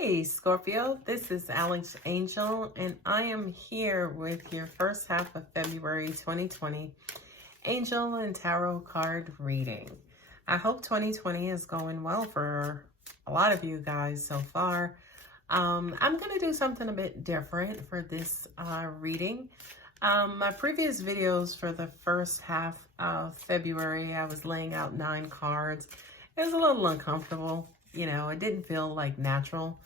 Hey Scorpio, this is Alex Angel, and I am here with your first half of February 2020 Angel and Tarot card reading. I hope 2020 is going well for a lot of you guys so far. I'm going to do something a bit different for this reading. My previous videos for the first half of February, I was laying out 9 cards. It was a little uncomfortable. You know, it didn't feel like natural.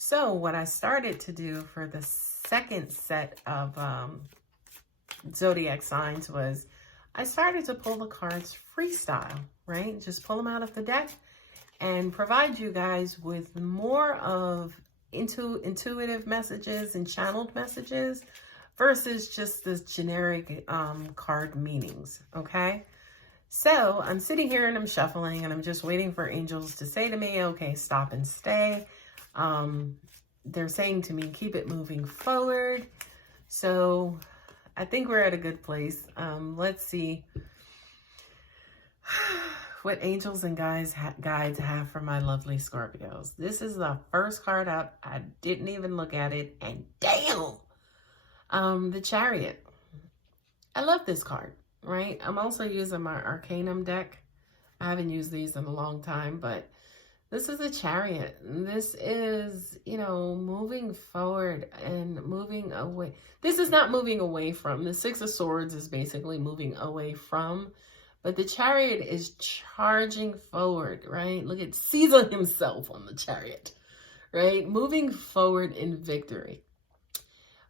So what I started to do for the second set of zodiac signs was I started to pull the cards freestyle, right? Just pull them out of the deck and provide you guys with more of intuitive messages and channeled messages versus just the generic card meanings, okay? So I'm sitting here and I'm shuffling and I'm just waiting for angels to say to me, okay, stop and stay. They're saying to me, keep it moving forward. So I think we're at a good place. Let's see what angels and guides have for my lovely Scorpios. This is the first card up. I didn't even look at it, and damn, the Chariot. I love this card. Right? I'm also using my Arcanum deck. I haven't used these in a long time, but this is a Chariot. This is, you know, moving forward and moving away. This is not moving away from. The Six of Swords is basically moving away from, but the Chariot is charging forward, right? Look at Caesar himself on the Chariot, right? Moving forward in victory.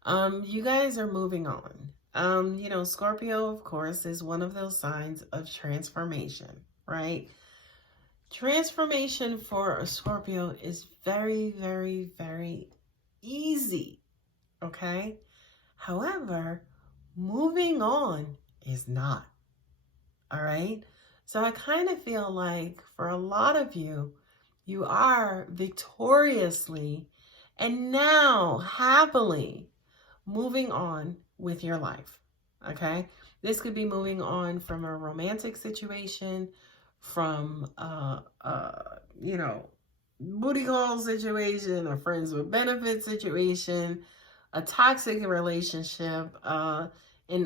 You guys are moving on. You know, Scorpio, of course, is one of those signs of transformation, right? Transformation for a Scorpio is very, very, very easy, okay? However, moving on is not, all right? So I kind of feel like for a lot of you, you are victoriously and now happily moving on with your life, okay? This could be moving on from a romantic situation, from you know, booty call situation, a friends with benefits situation, a toxic relationship, an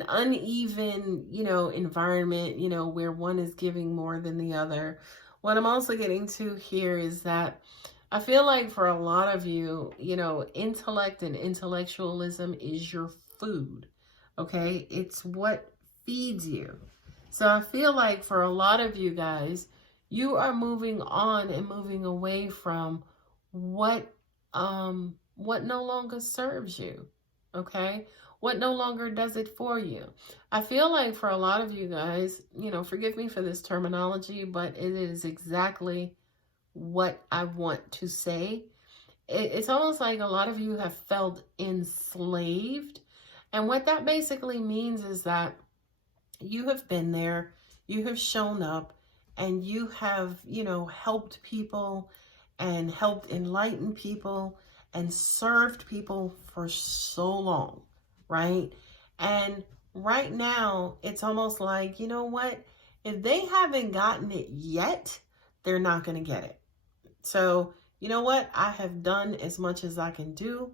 uneven, you know, environment, you know, where one is giving more than the other. What I'm also getting to here is that I feel like for a lot of you, you know, intellect and intellectualism is your food, okay? It's what feeds you. So I feel like for a lot of you guys, you are moving on and moving away from what no longer serves you, okay? What no longer does it for you. I feel like for a lot of you guys, you know, forgive me for this terminology, but it is exactly what I want to say. It's almost like a lot of you have felt enslaved. And what that basically means is that you have been there, you have shown up, and you have, you know, helped people and helped enlighten people and served people for so long, right? And right now, it's almost like, you know what? If they haven't gotten it yet, they're not going to get it. So, you know what? I have done as much as I can do.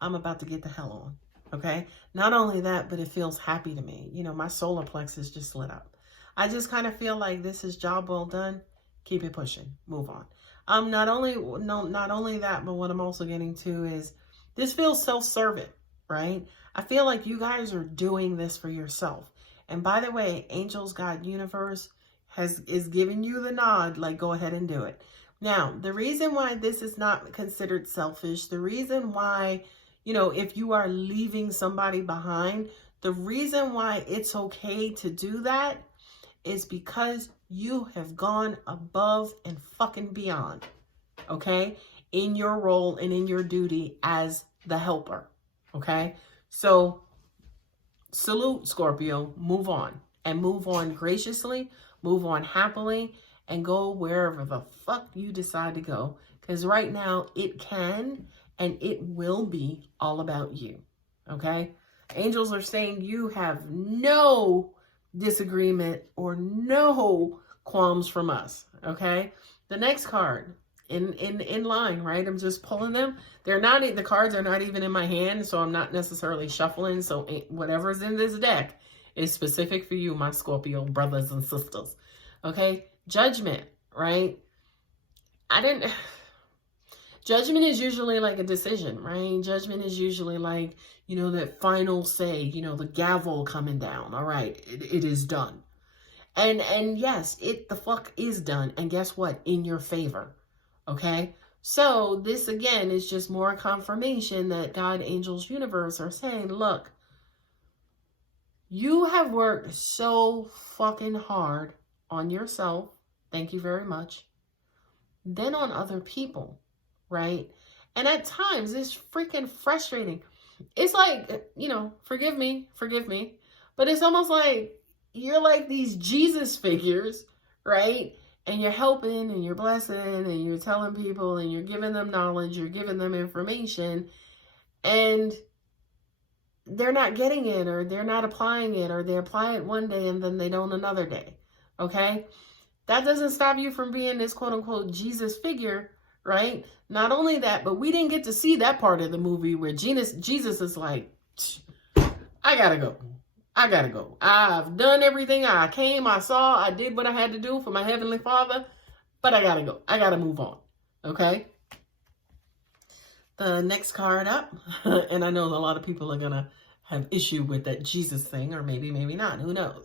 I'm about to get the hell on. Okay. Not only that, but it feels happy to me. You know, my solar plexus just lit up. I just kind of feel like this is job well done. Keep it pushing. Move on. Not only that, but what I'm also getting to is this feels self-serving, right? I feel like you guys are doing this for yourself. And by the way, angels, God, universe is giving you the nod, like go ahead and do it. Now, the reason why this is not considered selfish, the reason why, you know, if you are leaving somebody behind, the reason why it's okay to do that is because you have gone above and fucking beyond, okay, in your role and in your duty as the helper, okay? So salute, Scorpio, move on, and move on graciously, move on happily, and go wherever the fuck you decide to go. Because right now it can and it will be all about you, okay? Angels are saying you have no disagreement or no qualms from us, okay? The next card, in line, right? I'm just pulling them. They're not, the cards are not even in my hand, so I'm not necessarily shuffling. So whatever's in this deck is specific for you, my Scorpio brothers and sisters. Okay? Judgment, right? Judgment is usually like a decision, right? Judgment is usually like, you know, that final say, you know, the gavel coming down. All right, it is done. And yes, it the fuck is done. And guess what? In your favor. Okay? So this again is just more confirmation that God, angels, universe are saying, look, you have worked so fucking hard on yourself. Thank you very much. Then on other people, right? And at times it's freaking frustrating. It's like, you know, forgive me, but it's almost like you're like these Jesus figures, right? And you're helping and you're blessing and you're telling people and you're giving them knowledge, you're giving them information, and they're not getting it, or they're not applying it, or they apply it one day and then they don't another day. Okay? That doesn't stop you from being this quote unquote Jesus figure, right? Not only that, but we didn't get to see that part of the movie where Jesus is like, I gotta go. I've done everything. I came, I saw, I did what I had to do for my Heavenly Father, but I gotta go. I gotta move on. Okay? The next card up, and I know a lot of people are gonna have issue with that Jesus thing, or maybe not. Who knows?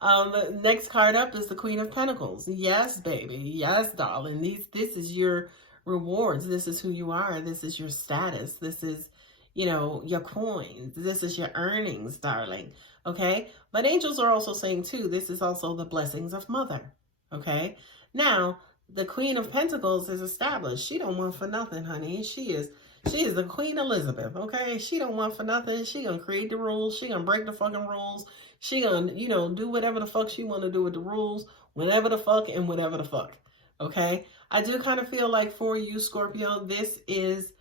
The next card up is the Queen of Pentacles. Yes, baby. Yes, darling. This is your rewards. This is who you are. This is your status. This is, you know, your coins. This is your earnings, darling. Okay? But angels are also saying, too, this is also the blessings of mother. Okay? Now, the Queen of Pentacles is established. She don't want for nothing, honey. She is the Queen Elizabeth, okay? She don't want for nothing. She gonna create the rules. She gonna break the fucking rules. She gonna, you know, do whatever the fuck she want to do with the rules, whenever the fuck and whatever the fuck, okay? I do kind of feel like for you, Scorpio, this is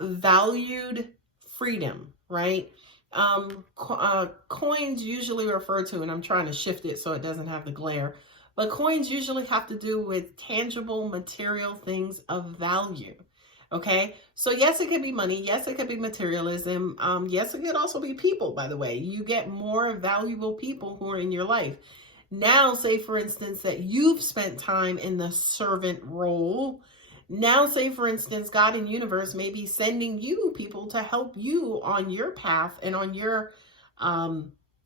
valued freedom, right? Coins usually refer to, and I'm trying to shift it so it doesn't have the glare, but coins usually have to do with tangible material things of value. Okay, so yes, it could be money. Yes, it could be materialism. Yes, it could also be people, by the way. You get more valuable people who are in your life. Now, say, for instance, that you've spent time in the servant role. Now, say, for instance, God and universe may be sending you people to help you on your path and on your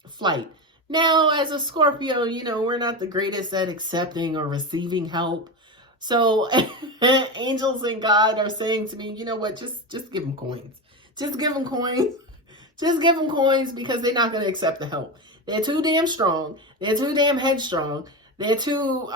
flight. Now, as a Scorpio, you know, we're not the greatest at accepting or receiving help. So angels and God are saying to me, you know what, just give them coins. Just give them coins. Just give them coins, because they're not going to accept the help. They're too damn strong. They're too damn headstrong. They're too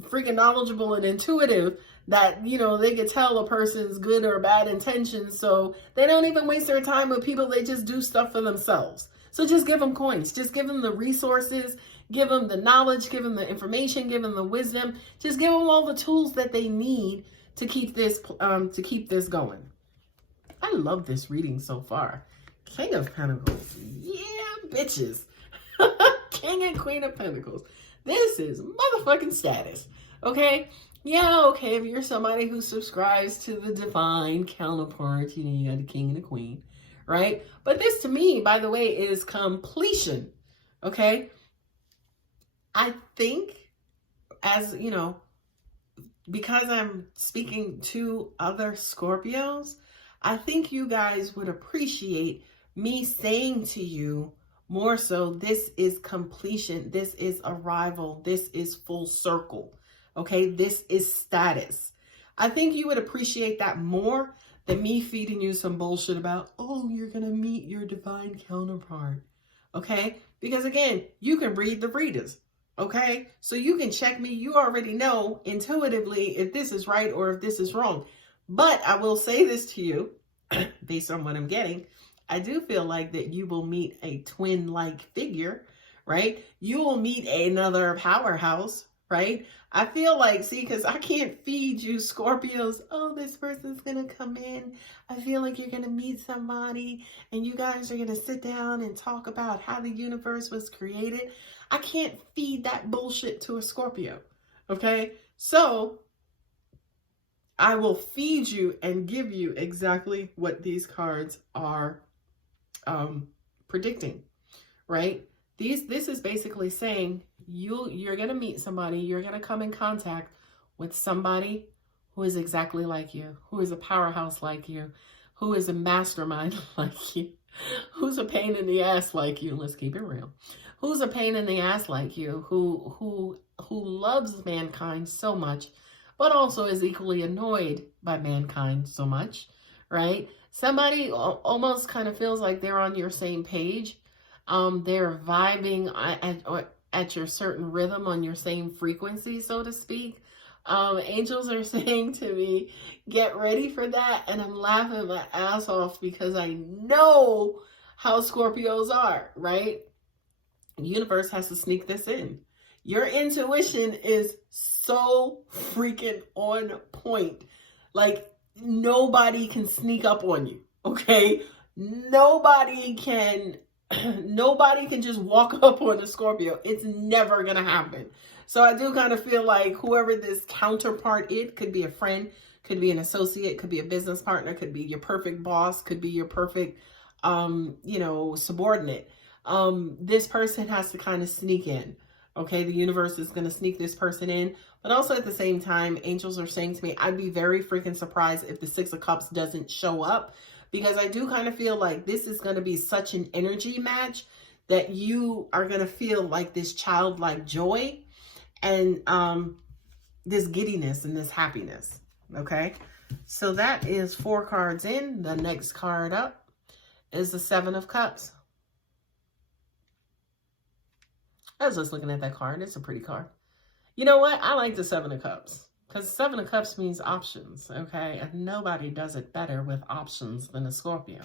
freaking knowledgeable and intuitive that, you know, they could tell a person's good or bad intentions. So they don't even waste their time with people. They just do stuff for themselves. So just give them coins. Just give them the resources. Give them the knowledge, give them the information, give them the wisdom. Just give them all the tools that they need to keep this going. I love this reading so far. King of Pentacles. Yeah, bitches. King and Queen of Pentacles. This is motherfucking status. Okay? Yeah, okay, if you're somebody who subscribes to the divine counterpart, you know, you got the king and the queen, right? But this to me, by the way, is completion. Okay? I think, as you know, because I'm speaking to other Scorpios, I think you guys would appreciate me saying to you more so, this is completion, this is arrival, this is full circle, okay? This is status. I think you would appreciate that more than me feeding you some bullshit about, oh, you're going to meet your divine counterpart, okay? Because again, you can read the readers. Okay, so you can check me. You already know intuitively if this is right or if this is wrong. But I will say this to you, based on what I'm getting, I do feel like that you will meet a twin-like figure, right? You will meet another powerhouse, right? I feel like, see, because I can't feed you Scorpios, oh, this person's going to come in. I feel like you're going to meet somebody and you guys are going to sit down and talk about how the universe was created. I can't feed that bullshit to a Scorpio, okay? So I will feed you and give you exactly what these cards are predicting, right? This is basically saying you're going to meet somebody, you're going to come in contact with somebody who is exactly like you, who is a powerhouse like you, who is a mastermind like you, who's a pain in the ass like you. Let's keep it real. Who's a pain in the ass like you, who loves mankind so much, but also is equally annoyed by mankind so much, right? Somebody almost kind of feels like they're on your same page. They're vibing at your certain rhythm, on your same frequency, so to speak. Angels are saying to me, get ready for that. And I'm laughing my ass off because I know how Scorpios are, right? The universe has to sneak this in. Your intuition is so freaking on point. Like, nobody can sneak up on you, okay? Nobody can just walk up on a Scorpio. It's never gonna happen. So I do kind of feel like whoever this counterpart is, could be a friend, could be an associate, could be a business partner, could be your perfect boss, could be your perfect, subordinate. This person has to kind of sneak in. Okay, the universe is going to sneak this person in. But also at the same time, angels are saying to me, I'd be very freaking surprised if the Six of Cups doesn't show up. Because I do kind of feel like this is going to be such an energy match that you are going to feel like this childlike joy and this giddiness and this happiness. Okay, so that is 4 cards in. The next card up is the Seven of Cups. I was just looking at that card. It's a pretty card. You know what? I like the Seven of Cups because Seven of Cups means options, okay? And nobody does it better with options than a Scorpio,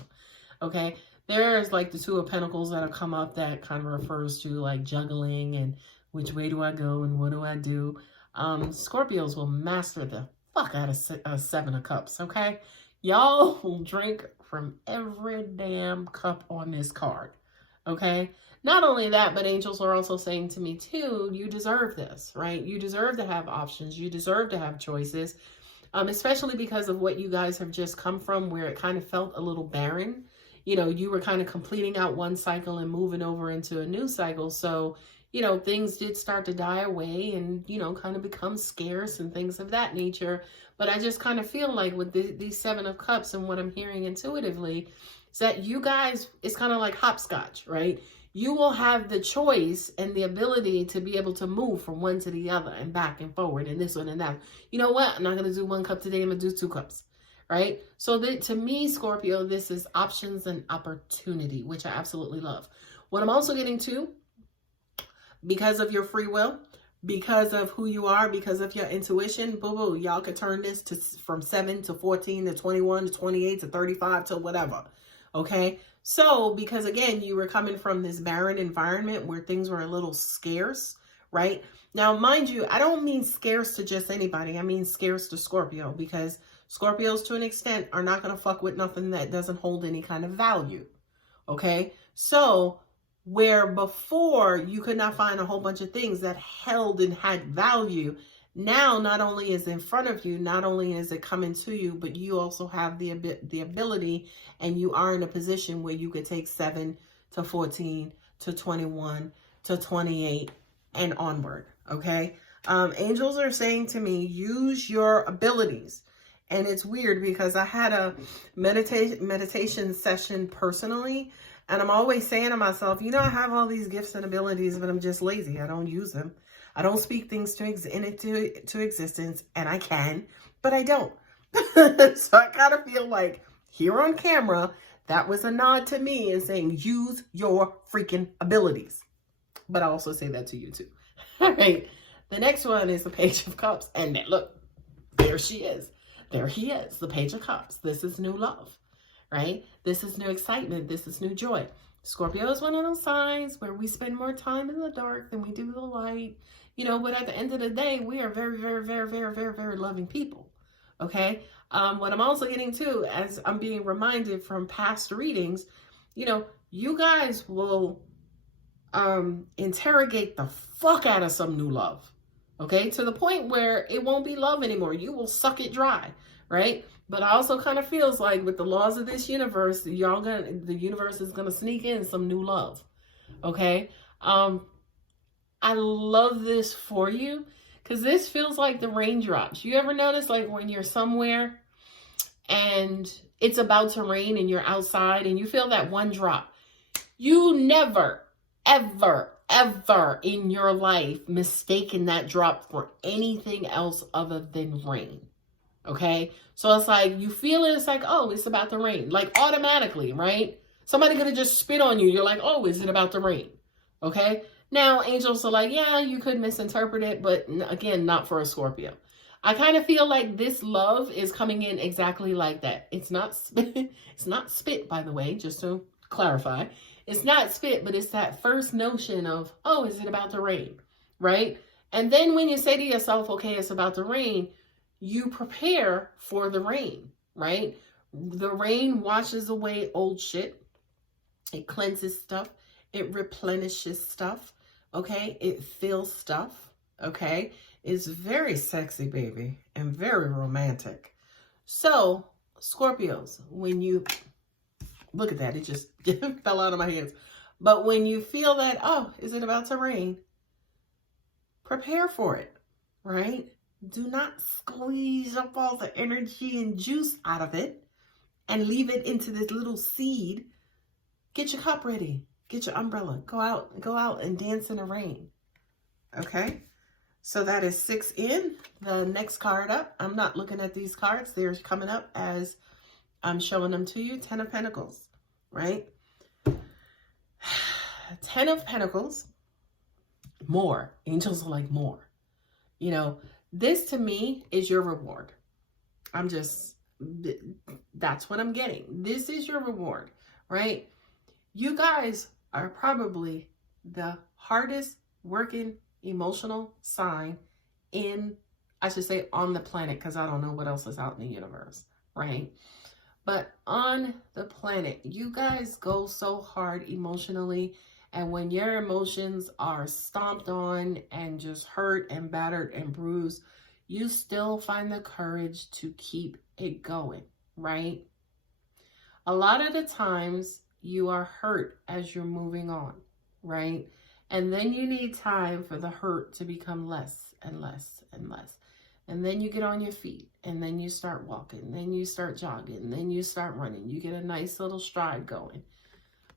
okay? There's like the Two of Pentacles that have come up that kind of refers to like juggling and which way do I go and what do I do? Scorpios will master the fuck out of Seven of Cups, okay? Y'all will drink from every damn cup on this card, okay? Not only that, but angels are also saying to me too, you deserve this, right? You deserve to have options. You deserve to have choices, especially because of what you guys have just come from where it kind of felt a little barren. You know, you were kind of completing out one cycle and moving over into a new cycle. So, you know, things did start to die away and, you know, kind of become scarce and things of that nature. But I just kind of feel like with these Seven of Cups and what I'm hearing intuitively is that you guys, it's kind of like hopscotch, right? You will have the choice and the ability to be able to move from one to the other and back and forward and this one and that. You know what? I'm not going to do 1 cup today. I'm going to do 2 cups, right? So to me, Scorpio, this is options and opportunity, which I absolutely love. What I'm also getting to, because of your free will, because of who you are, because of your intuition, boo-boo, y'all could turn this to from 7 to 14 to 21 to 28 to 35 to whatever, okay? So, because again, you were coming from this barren environment where things were a little scarce, right? Now, mind you, I don't mean scarce to just anybody. I mean scarce to Scorpio, because Scorpios to an extent are not going to fuck with nothing that doesn't hold any kind of value, okay? So, where before you could not find a whole bunch of things that held and had value, now not only is in front of you, not only is it coming to you, but you also have the ability, and you are in a position where you could take 7 to 14 to 21 to 28 and onward, okay? Angels are saying to me, use your abilities. And it's weird because I had a meditation session personally, and I'm always saying to myself, you know, I have all these gifts and abilities, but I'm just lazy. I don't use them. I don't speak things into existence, and I can, but I don't. So I kind of feel like here on camera, that was a nod to me and saying, use your freaking abilities. But I also say that to you too. All right. The next one is the Page of Cups. And look, there she is. There he is, the Page of Cups. This is new love, right? This is new excitement. This is new joy. Scorpio is one of those signs where we spend more time in the dark than we do the light. You know, but at the end of the day, we are very, very, very, very, very, very loving people. Okay. What I'm also getting to, as I'm being reminded from past readings, you know, you guys will interrogate the fuck out of some new love. Okay, to the point where it won't be love anymore. You will suck it dry, right? But I also kind of feels like with the laws of this universe, the universe is gonna sneak in some new love. Okay. I love this for you because this feels like the raindrops. You ever notice like when you're somewhere and it's about to rain and you're outside and you feel that one drop? You never, ever, ever in your life mistaken that drop for anything else other than rain. Okay? So it's like you feel it, it's like, oh, it's about to rain. Like automatically, right? Somebody could have just spit on you. You're like, oh, is it about to rain? Okay? Now, angels are like, yeah, you could misinterpret it, but again, not for a Scorpio. I kind of feel like this love is coming in exactly like that. It's not spit. It's not spit, by the way, just to clarify. It's not spit, but it's that first notion of, oh, is it about to rain, right? And then when you say to yourself, okay, it's about to rain, you prepare for the rain, right? The rain washes away old shit. It cleanses stuff. It replenishes stuff. Okay, it fills stuff, okay? It's very sexy, baby, and very romantic. So, Scorpios, when you, look at that, it just fell out of my hands. But when you feel that, oh, is it about to rain? Prepare for it, right? Do not squeeze up all the energy and juice out of it and leave it into this little seed. Get your cup ready. Get your umbrella. Go out and dance in the rain. Okay? So that is 6 in. The next card up. I'm not looking at these cards. They're coming up as I'm showing them to you. 10 of Pentacles. Right? 10 of Pentacles. More. Angels are like more. You know, this to me is your reward. That's what I'm getting. This is your reward. Right? You guys are probably the hardest working emotional sign in, I should say, on the planet, because I don't know what else is out in the universe, right? But on the planet, you guys go so hard emotionally, and when your emotions are stomped on and just hurt and battered and bruised, you still find the courage to keep it going, right? A lot of the times, you are hurt as you're moving on, right? And then you need time for the hurt to become less and less and less. And then you get on your feet, and then you start walking, then you start jogging, then you start running. You get a nice little stride going.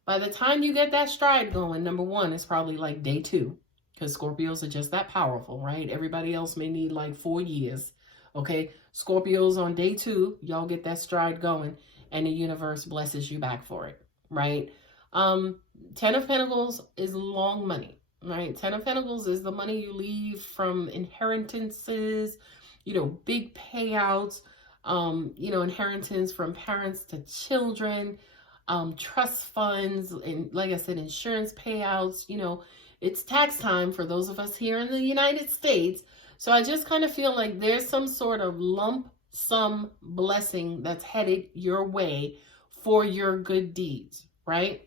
By the time you get that stride going, number one, it's probably like day 2, because Scorpios are just that powerful, right? Everybody else may need like 4 years, okay? Scorpios on day 2, y'all get that stride going, and the universe blesses you back for it. Right? 10 of Pentacles is long money, right? 10 of Pentacles is the money you leave from inheritances, you know, big payouts, you know, inheritance from parents to children, trust funds, and like I said, insurance payouts. You know, it's tax time for those of us here in the United States. So I just kind of feel like there's some sort of lump sum blessing that's headed your way for your good deeds, right?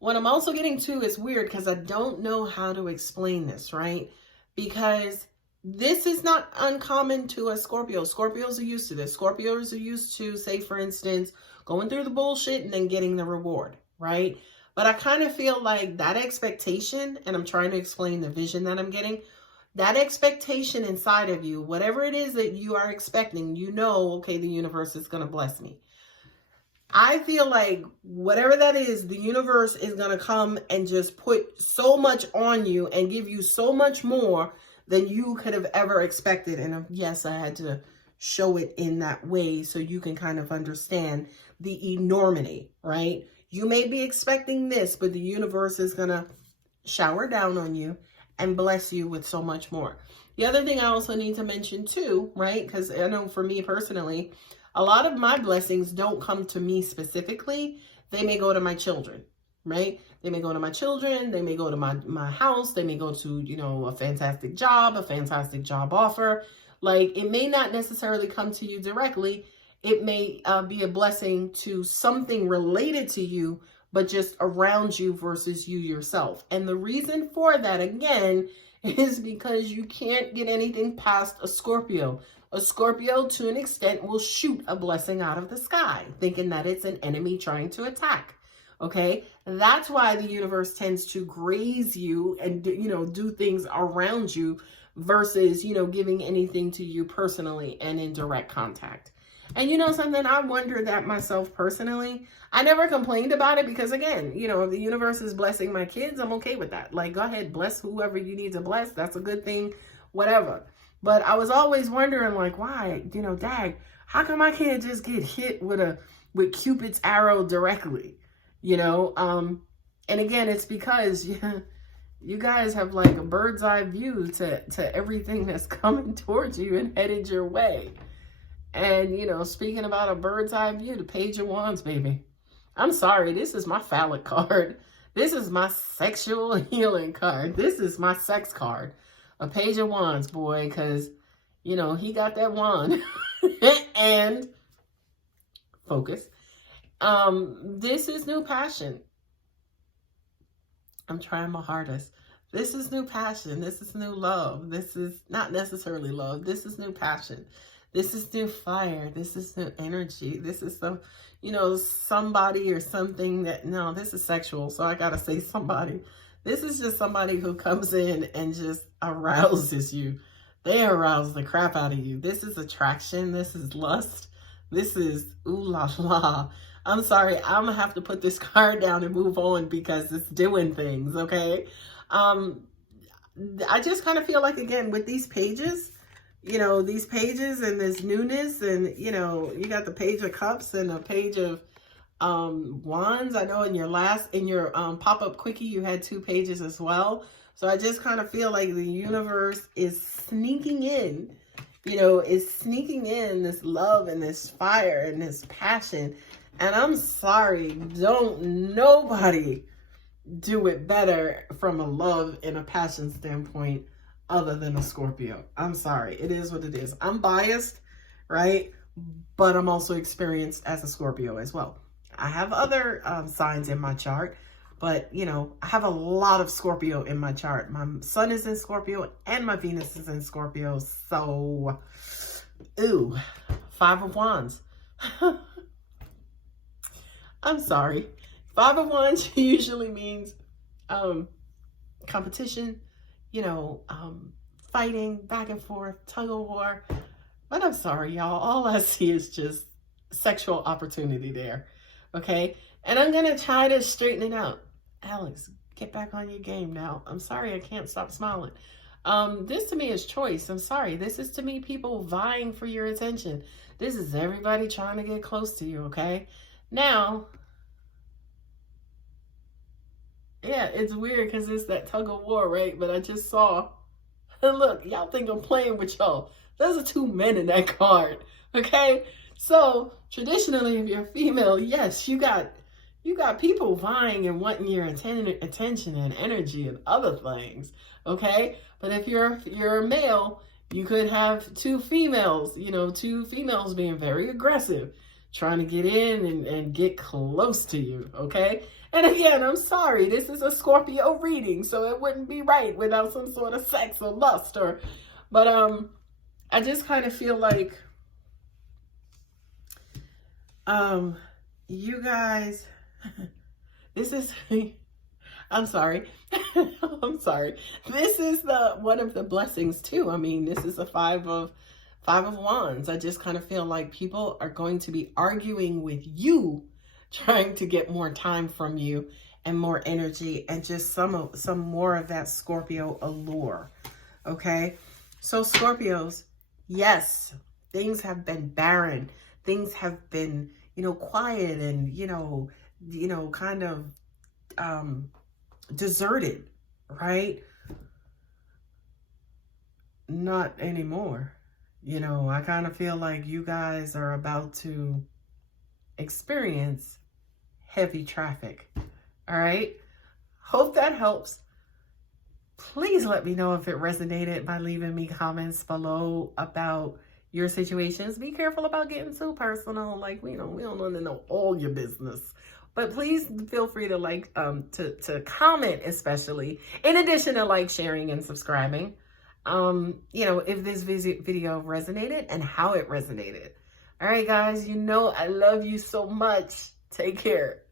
What I'm also getting to is weird because I don't know how to explain this, right? Because this is not uncommon to a Scorpio. Scorpios are used to this. Scorpios are used to, say, for instance, going through the bullshit and then getting the reward, right? But I kind of feel like that expectation, and I'm trying to explain the vision that I'm getting, that expectation inside of you, whatever it is that you are expecting, you know, okay, the universe is going to bless me. I feel like whatever that is, the universe is going to come and just put so much on you and give you so much more than you could have ever expected. And yes, I had to show it in that way so you can kind of understand the enormity, right? You may be expecting this, but the universe is going to shower down on you and bless you with so much more. The other thing I also need to mention too, right? Because I know for me personally, a lot of my blessings don't come to me specifically. They may go to my children, right? They may go to my children. They may go to my house. They may go to, you know, a fantastic job offer. Like, it may not necessarily come to you directly. It may be a blessing to something related to you, but just around you versus you yourself. And the reason for that, again, is because you can't get anything past a Scorpio. A Scorpio, to an extent, will shoot a blessing out of the sky, thinking that it's an enemy trying to attack. Okay? That's why the universe tends to graze you and, you know, do things around you versus, you know, giving anything to you personally and in direct contact. And you know something, I wondered that myself personally. I never complained about it because, again, you know, if the universe is blessing my kids, I'm okay with that. Like, go ahead, bless whoever you need to bless. That's a good thing, whatever. But I was always wondering, like, why, you know, dang, how come I can't just get hit with Cupid's arrow directly, you know? And again, it's because you guys have like a bird's eye view to everything that's coming towards you and headed your way. And, you know, speaking about a bird's eye view, the Page of Wands, baby. I'm sorry, this is my phallic card. This is my sexual healing card. This is my sex card. A Page of Wands, boy, because, you know, he got that wand. And focus. This is new passion. I'm trying my hardest. This is new passion. This is new love. This is not necessarily love. This is new passion. This is new fire. This is new energy. This is some, you know, somebody or something that, no, this is sexual. So I got to say somebody. This is just somebody who comes in and just arouses you. They arouse the crap out of you. This is attraction. This is lust. This is ooh la la. I'm sorry. I'm going to have to put this card down and move on because it's doing things. Okay. I just kind of feel like, again, with these pages, you know, these pages and this newness and, you know, you got the Page of Cups and a Page of Wands. I know in your pop-up quickie, you had 2 pages as well. So I just kind of feel like the universe is sneaking in, you know, is sneaking in this love and this fire and this passion. And I'm sorry, don't nobody do it better from a love and a passion standpoint other than a Scorpio. I'm sorry. It is what it is. I'm biased, right? But I'm also experienced as a Scorpio as well. I have other signs in my chart, but, you know, I have a lot of Scorpio in my chart. My sun is in Scorpio and my Venus is in Scorpio. So, ooh, 5 of Wands. I'm sorry. 5 of Wands usually means competition, you know, fighting back and forth, tug of war. But I'm sorry, y'all. All I see is just sexual opportunity there. Okay? And I'm going to try to straighten it out. Alex, get back on your game now. I'm sorry, I can't stop smiling. This to me is choice. I'm sorry. This is to me people vying for your attention. This is everybody trying to get close to you, okay? Now, yeah, it's weird because it's that tug of war, right? But I just saw, look, y'all think I'm playing with y'all. Those are 2 men in that card, okay? So, traditionally, if you're a female, yes, you got people vying and wanting your attention and energy and other things, okay? But if you're a male, you could have 2 females, you know, 2 females being very aggressive, trying to get in and get close to you, okay? And again, I'm sorry, this is a Scorpio reading, so it wouldn't be right without some sort of sex or lust but I just kind of feel like you guys, this is, I'm sorry. I'm sorry. This is one of the blessings too. I mean, this is a 5 of Wands. I just kind of feel like people are going to be arguing with you, trying to get more time from you and more energy and just some more of that Scorpio allure. Okay. So Scorpios, yes, things have been barren. Things have been, you know, quiet and, you know, kind of, deserted, right? Not anymore. You know, I kind of feel like you guys are about to experience heavy traffic. All right. Hope that helps. Please let me know if it resonated by leaving me comments below about your situations. Be careful about getting too personal. Like, we don't want to know all your business. But please feel free to like, to comment, especially, in addition to like, sharing, and subscribing. You know, if this video resonated and how it resonated. All right, guys, you know I love you so much. Take care.